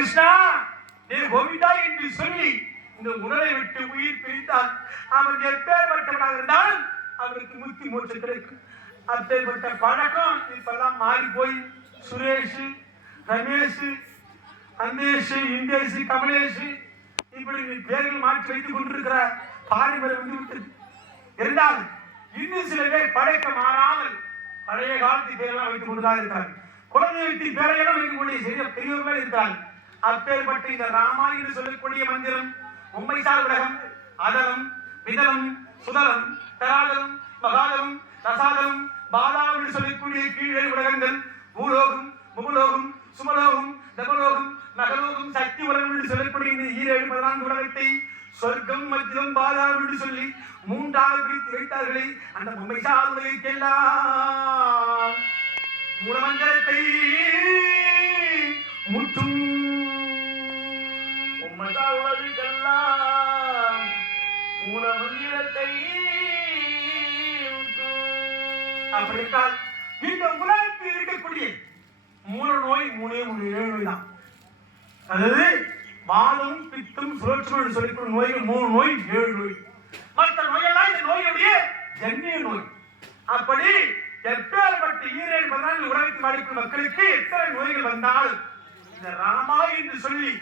கிருஷ்ணா நீ கோவிந்தா என்று சொல்லி இந்த உடலை விட்டு உயிர் பிரித்தால் அவன் எப்பேற்பட்டவனாக இருந்தால் அவருக்கு முக்தி மோட்சம் கிடைக்கும். அப்பேற்பட்ட பழக்கம் இப்பெல்லாம் மாறி போய் சுரேஷ் ரமேஷ் அந்தேஷ் இந்தேஷ் கமலேஷ் இப்படி நீ பேர்கள் மாற்றி வைத்துக் கொண்டிருக்கிற பாரம்பரியம் வந்து விட்டது. இருந்தால் இன்னும் சில பேர் படைக்க மாறாமல் பழைய காலத்து பேரெல்லாம் வைத்துக் கொண்டுதான் இருக்கிறார்கள் குழந்தை வீட்டின் பேரையெல்லாம் வைக்கக்கூடிய சிறிய பெரியவர்கள் இருக்கிறார்கள் அப்பேற்பட்டு இந்த ராமா என்று சொல்லக்கூடிய மந்திரம் உண்மைசார் உலகம் அதலம் விதலம் சுதலம் தராதலம் மகாதலம் ரசாதலம் பாதாளம் என்று சொல்லக்கூடிய கீழே உலகங்கள் பூலோகம் முகலோகம் சுமலோகம் தபலோகம் நகலோகம் சக்தி உலகம் என்று சொல்லக்கூடிய இந்த ஈரேழு பதினான்கு உலகத்தை சொர்க்கம் மத்தியம் பாதாளம் என்று சொல்லி மூன்றாவது பிரித்து வைத்தார்களே அந்த பொம்மை சார்வைக்கெல்லாம் மூலமந்திரத்தை முற்றும் உம்மதால் உலகுக்கெல்லாம் மூல மந்திரத்தை அப்படித்தான் இந்த உலகத்தில் இருக்கக்கூடிய மூல நோய் மூணே மூணு ஏழு நோய் தான். அதாவது வாதம் பித்தம் சுழற்சி என்று சொல்லக்கூடிய நோய்கள் மூணு நோய் ஏழு நோய். மற்ற நோயெல்லாம் இந்த நோயுடைய ஜன்னிய நோய். அப்படி எப்பேற்பட்ட ஈரேழு பதினான்கு உலகத்தில் வாடிக்கும் மக்களுக்கு எத்தனை நோய்கள் வந்தால் இந்த ராமா என்று சொல்லி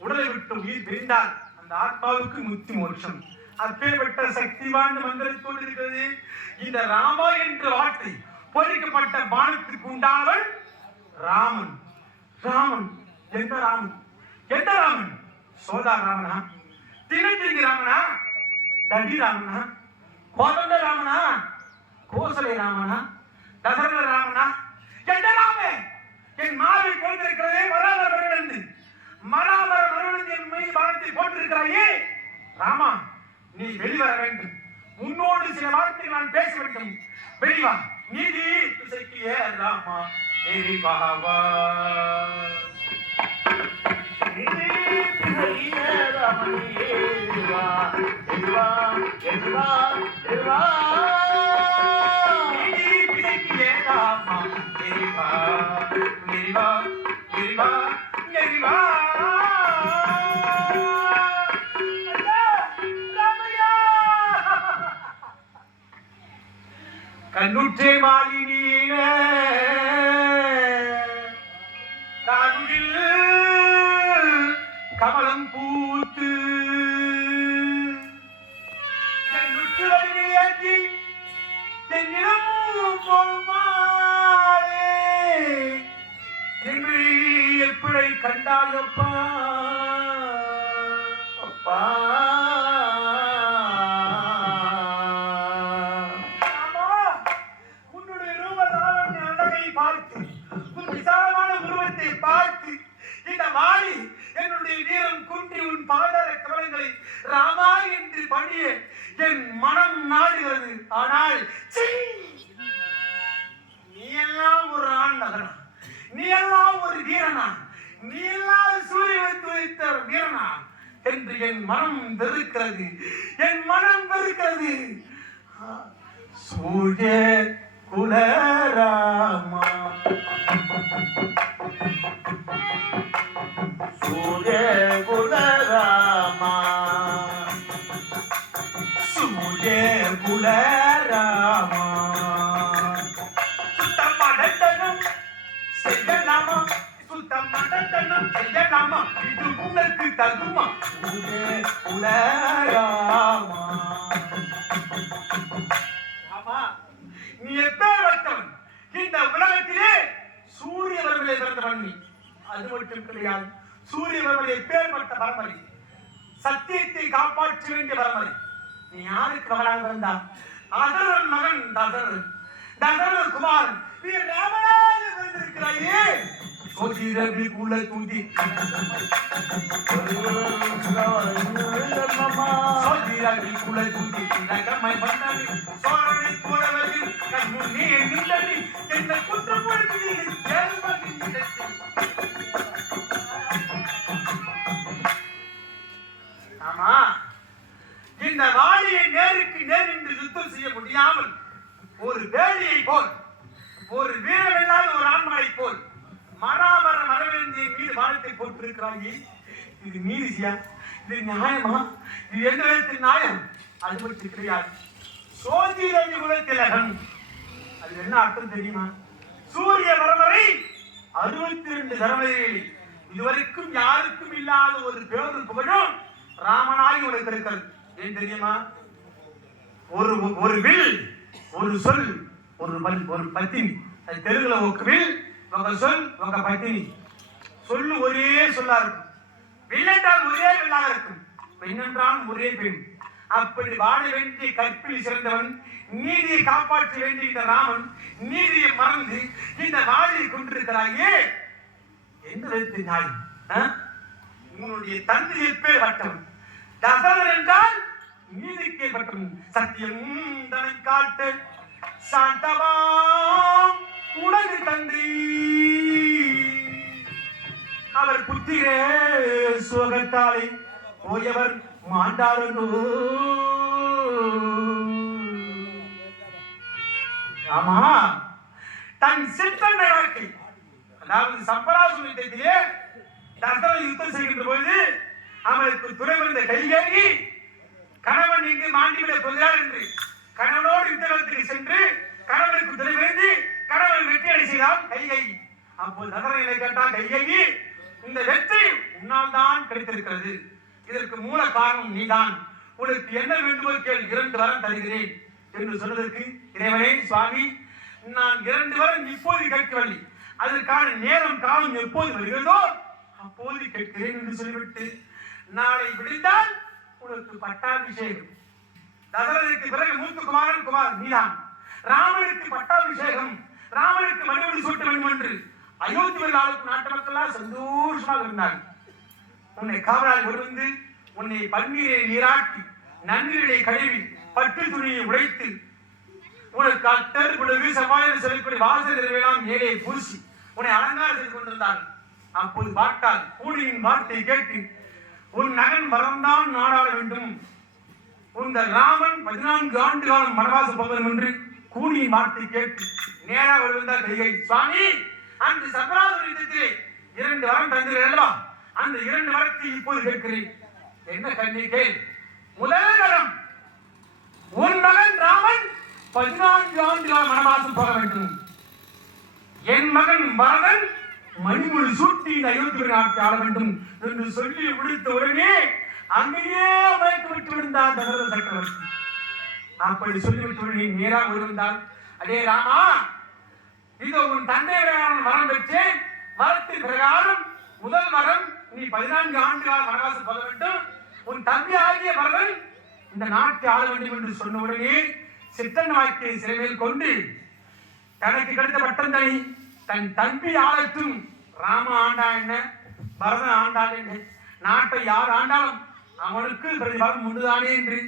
உடலை விட்டு உயிர் பிரிந்தால் அந்த ஆத்மாவுக்கு முக்தி மோட்சம். அப்பேற்பட்ட சக்தி வாய்ந்த மந்திரத்தோடு இருக்கிறது. இந்த ராமா என்ற வார்த்தை பொறிக்கப்பட்ட பானத்துக்கு உண்டானவன் ராமன். ராமன். எந்த ராமன்? எந்த ராமன்? சோதா ராமனா தினத்திரிக்கு ராமனா? தடி ராமனா? கோதண்ட ராமனா? கோசலை ராமனா? தசரத ராமனா? எந்த ராமன்? என் மாவை இருக்கிறதே மராமர மரவிழந்து மரா மரவிழந்து போட்டிருக்கிறாயே? ராமா நீ வெளிவர வேண்டும். உன்னோடு சில வார்த்தைகள் நான் பேச வேண்டும். வெளிவா நீதி இசைக்கு ஏ ராமா ஏரி பாவா நீதி கண்ணுற்றே மாலினீன காதுகில் கமலம் பூத்து கண்ணுற்று வருகிறேன் தென்னிலம் போமாலே எங்களை கண்டாயப்பா அப்பா. நீ எல்லாம் ஒரு ஆண் நகரா நீ எல்லாம் ஒரு வீரனா? நீ எல்லாம் சூரிய வைத்து வைத்த வீரனா? என்று என் மனம் வெறுக்கிறது. என் மனம் வெறுக்கிறது. சூரிய குலரா உனக்கு தகுமா ஆமா. நீ எப்பேற்பட்டவன் இந்த உலகத்திலே சூரியவர்களை பிறந்தவன் நீ. அது மட்டும் கிடையாது. சூரியவர்களை எப்பேற்பட்ட பரம்பரை சத்தியத்தை காப்பாற்ற வேண்டிய பரம்பரை நீ யாருக்கு மகனாக பிறந்தான் அதரன் மகன் தசரன் தசரன் குமார் நீ ராமனாக பிறந்திருக்கிறாயே. சோதிரவி குல தூதி. சோதிரவி குல நகமை சோழனை கண் முன்னே ஆமா. இந்த வாளியை நேருக்கு நேர் என்று யுத்தம் செய்ய முடியாமல் ஒரு வேலியை போல் ஒரு வீரமில்லாத ஒரு ஆண்மனை போல் மராமர மரவேந்தியின் மீது வாழ்த்தை பாடத்தை இது நீதிசியா? இது நியாயமா? இது எங்களிடத்தில் நியாயம்? அது மட்டும் கிடையாது சோதிரவி உலகிலகம் அது என்ன அர்த்தம் தெரியுமா? சூரிய வரவரை அறுபத்தி ரெண்டு தரவரையில் இதுவரைக்கும் யாருக்கும் இல்லாத ஒரு பேரும் புகழும் ராமனாய் உனக்கு இருக்கிறது. ஏன் தெரியுமா? ஒரு ஒரு வில் ஒரு சொல் ஒரு பல் ஒரு பத்தினி. அது தெருவில் ஒரு வில் ஒரு சொல் ஒரு பத்தினி. சொல்லு ஒரே சொல்லா இருக்கும். வில் ஒரே வில்லாக இருக்கும். பெண் ஒரே பெண். அப்படி வாழ வேண்டிய கற்பில் சிறந்தவன் நீதியை காப்பாற்ற வேண்டிய இந்த ராமன் நீதியை மறந்து இந்த வாழியை கொண்டிருக்கிறாயே எந்த நாய். ஆ? உன்னுடைய தந்தையை பேர் வட்டவன் தசரன் என்றால் நீதிக்கே வட்டம் சத்தியம் தனை காட்டு. சாந்தவாம் அவர் சுகத்தாலே போயவர் மாண்டாரனோ. ஆமா தன் சித்தன்னை நடக்கை அதாவது சம்பராசு யுத்தத்திலே தசர யுத்தம் செய்கின்ற போது அவனுக்கு துறை வந்த கைகேயி கணவன் இங்கு மாண்டிவிட கொள்கிறார் என்று கணவனோடு யுத்தகத்திற்கு சென்று கணவனுக்கு துறை வைத்து கணவன் வெற்றி அடி செய்தால் கைகை அப்போது தசரனை கேட்டால் கைகேயி இந்த வெற்றி உன்னால் தான் கிடைத்திருக்கிறது. இதற்கு மூல காரணம் நீதான். உனக்கு என்ன வேண்டுமோ கேள் இரண்டு வாரம் தருகிறேன் என்று சொன்னதற்கு இறைவனே சுவாமி நான் இரண்டு வாரம் இப்போது கேட்கவில்லை. அதற்கான நேரம் காலம் எப்போது வருகிறதோ அப்போது கேட்கிறேன் என்று சொல்லிவிட்டு நாளை விடுத்தால் உனக்கு பட்டாபிஷேகம். தசரனுக்கு பிறகு மூத்த குமாரன் குமார் நீதான். ராமனுக்கு பட்டாபிஷேகம். ராமனுக்கு மனுவில் சூட்ட வேண்டும் என்று அயோத்தி ஆளுக்கு நாட்டு மக்கள் சந்தோஷமாக இருந்தார்கள் உன்னை காவலால் விழுந்து உன்னை பன்னீரை நீராட்டி நன்னீரை கழுவி பட்டு துணியை உடைத்து உனக்கு அட்டர் குழுவி செவ்வாயில் செல்லக்கூடிய வாசல் நிறைவேலாம் மேலே பூசி உன்னை அலங்காரம் செய்து கொண்டிருந்தார்கள். அப்போது பார்த்தால் கூலியின் வார்த்தை கேட்டு உன் நகன் மறந்தான் நாடாள வேண்டும். இந்த ராமன் பதினான்கு ஆண்டு காலம் வனவாசம் போவதும் என்று கூலியின் வார்த்தை கேட்டு நேராக விழுந்தார் கைகை சுவாமி! அந்த சங்கராசுர யுத்தத்திலே இரண்டு வாரம் தந்திரெல்லாம் அந்த இரண்டு வாரத்தை இப்போது கேட்கிறேன். என்ன கண்ணி கேள். முதல் உன் மகன் ராமன் பதினான்கு ஆண்டுகள் மனமாசம் போக வேண்டும். என் மகன் பரதன் மணிமொழி சூட்டி இந்த அயோத்தி நாட்டை ஆள வேண்டும் என்று சொல்லி முடித்த உடனே அங்கேயே மயக்கப்பட்டு விட்டு விழுந்தார் தசரத சக்கரவர்த்தி. அப்படி சொல்லிவிட்டு உடனே நேராக விழுந்தால் அடே ராமா இதோ உன் தந்தையுடைய மரம் பெற்று. மரத்தின் பிரகாரம் முதல் வரம் நீ பதினான்கு ஆண்டுகால வனவாசம் போக வேண்டும். உன் தம்பி ஆகிய பரதன் இந்த நாட்டை ஆள வேண்டும் என்று சொன்ன உடனே சித்தன் வாக்கியை சிறைமையில் கொண்டு தனக்கு கிடைத்த பட்டந்தனை தன் தம்பி ஆளட்டும். ராம ஆண்டா என்ன? பரதன் ஆண்டாள் என்ன நாட்டை யார் ஆண்டாலும் அவனுக்கு பிரதிபலம் உண்டுதானே என்று.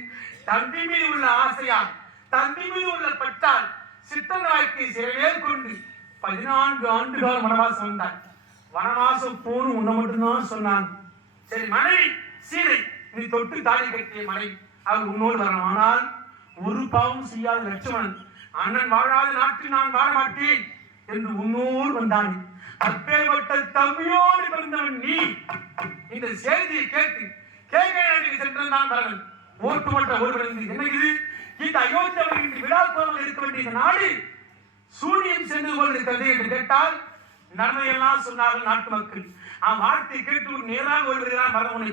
தம்பி மீது உள்ள ஆசையால் தம்பி மீது உள்ள பட்டால் சித்தநாயக்கை வாழ்க்கை பதினான்கு ஆண்டுகள் வனவாசம் வந்தான். வனவாசம் போனும் உன்னை மட்டும்தான் சொன்னான். சரி மனைவி சீதை நீ தொட்டு தாலி கட்டிய மனைவி அவர் உன்னோடு வரணும். ஆனால் ஒரு பாவம் செய்யாத லட்சுமணன் அண்ணன் வாழாத நாட்டில் நான் வாழ மாட்டேன் என்று உன்னோடு வந்தான். அப்பேற்பட்ட தம்பியோடு பிறந்தவன் நீ. இந்த செய்தியை கேட்டு கேட்க சென்ற நான் வரவன் ஓட்டு மட்டும் ஓடு என்ன இது இந்த அயோத்தியாவில் இன்று விழா கோலம் இருக்க வேண்டிய நாடு சூரியன் சென்று கொண்டிருக்கிறது என்று கேட்டால் நன்மையெல்லாம் சொன்னார்கள் நாட்டு மக்கள். அவன் வார்த்தை கேட்டு நேராக வருகிறான் மரம் உன்னை